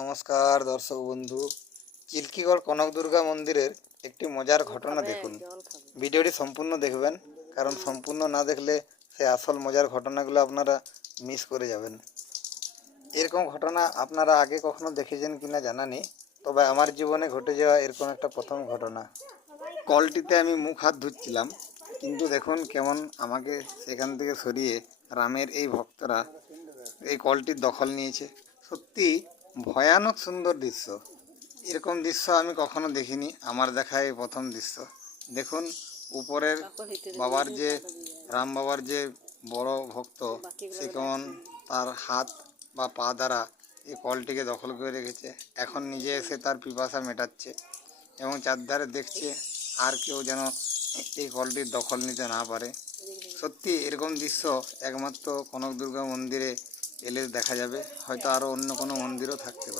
নমস্কার দর্শক বন্ধু, চিল্কিগড় কনক দুর্গা মন্দিরের একটি মজার ঘটনা দেখুন। ভিডিওটি সম্পূর্ণ দেখবেন, কারণ সম্পূর্ণ না দেখলে সে আসল মজার ঘটনাগুলো আপনারা মিস করে যাবেন। এরকম ঘটনা আপনারা আগে কখনো দেখেছেন কিনা জানা নেই, তবে আমার জীবনে ঘটে যাওয়া এরকম একটা প্রথম ঘটনা। কলটিতে আমি মুখ হাত ধুচ্ছিলাম, কিন্তু দেখুন কেমন আমাকে সেখান থেকে সরিয়ে রামের এই ভক্তরা এই কলটির দখল নিয়েছে। সত্যি ভয়ানক সুন্দর দৃশ্য। এরকম দৃশ্য আমি কখনো দেখিনি, আমার দেখা এই প্রথম দৃশ্য। দেখুন উপরের বাবার যে রাম বাবার যে বড় ভক্ত, সে কেমন তার হাত বা পা দ্বারা এই কলটিকে দখল করে রেখেছে। এখন নিজে এসে তার পিপাসা মেটাচ্ছে এবং চারধারে দেখছে আর কেউ যেন এই কলটির দখল নিতে না পারে। সত্যি এরকম দৃশ্য একমাত্র কনক দুর্গা মন্দিরে এলে দেখা যাবে, হয়তো আরও অন্য কোনো মন্দিরও থাকতে পারে।